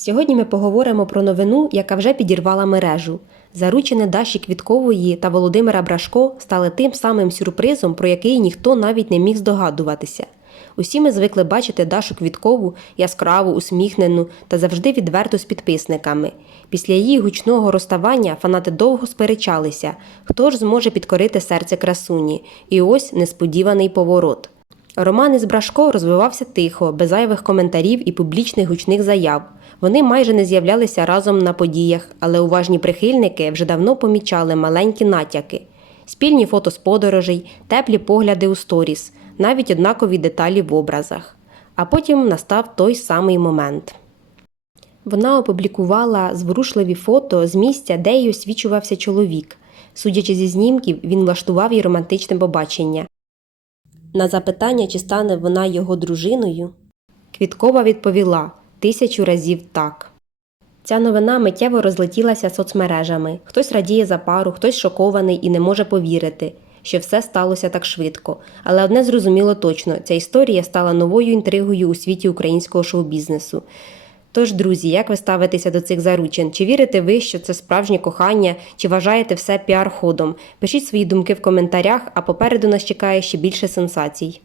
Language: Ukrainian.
Сьогодні ми поговоримо про новину, яка вже підірвала мережу. Заручини Даші Квіткової та Володимира Брашко стали тим самим сюрпризом, про який ніхто навіть не міг здогадуватися. Усі ми звикли бачити Дашу Квіткову яскраву, усміхнену та завжди відверту з підписниками. Після її гучного розставання фанати довго сперечалися, хто ж зможе підкорити серце красуні. І ось несподіваний поворот. Роман із Брашко розвивався тихо, без зайвих коментарів і публічних гучних заяв. Вони майже не з'являлися разом на подіях, але уважні прихильники вже давно помічали маленькі натяки. Спільні фото з подорожей, теплі погляди у сторіс, навіть однакові деталі в образах. А потім настав той самий момент. Вона опублікувала зворушливі фото з місця, де й освічувався чоловік. Судячи зі знімків, він влаштував їй романтичне побачення. На запитання, чи стане вона його дружиною, Квіткова відповіла тисячу разів так. Ця новина миттєво розлетілася соцмережами. Хтось радіє за пару, хтось шокований і не може повірити, що все сталося так швидко. Але одне зрозуміло точно: ця історія стала новою інтригою у світі українського шоу-бізнесу. Тож, друзі, як ви ставитеся до цих заручин? Чи вірите ви, що це справжнє кохання, чи вважаєте все піар-ходом? Пишіть свої думки в коментарях, а попереду нас чекає ще більше сенсацій.